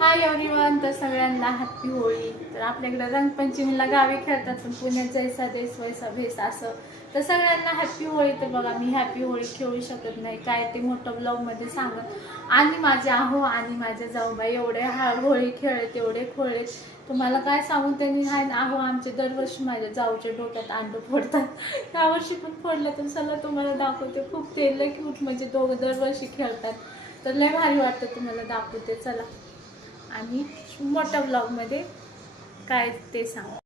Hi everyone, तर सगळ्यांना happy Holi. तर आपल्याकडे रंगपंचमीला गावी खेळतात, पण पुण्यात जैसा देश वैसा भेस असं. तर सगळ्यांना हॅपी होळी. तर बघा, मी हॅपी होळी खेळू शकत नाही, काय ते मोठं ब्लॉगमध्ये सांगत. आणि माझे आहो आणि माझ्या जाऊबाई एवढे होळी खेळत, एवढे खोळेत, तुम्हाला काय सांगू. त्यांनी आहो आमचे दरवर्षी माझ्या जाऊच्या डोक्यात अंड फोडतात. यावर्षी पण फोडलं, तर चला तुम्हाला दाखवते. खूप ते लय क्यूट, म्हणजे दोघं दरवर्षी खेळतात. तर लय भारी वाटतं, तुम्हाला दाखवते चला. आणि मोठ्या ब्लॉगमध्ये काय ते सांग.